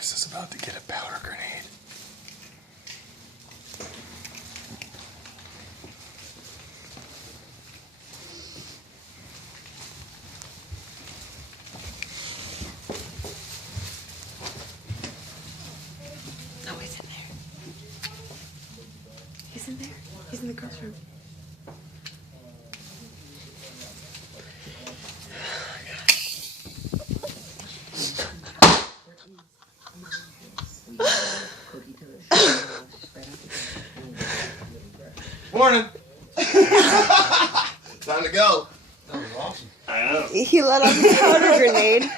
Chris is about to get a powder grenade. Oh, he's in there. He's in there. He's in the girls' room. Morning. Time to go. That was awesome. I know. He let off a powder grenade.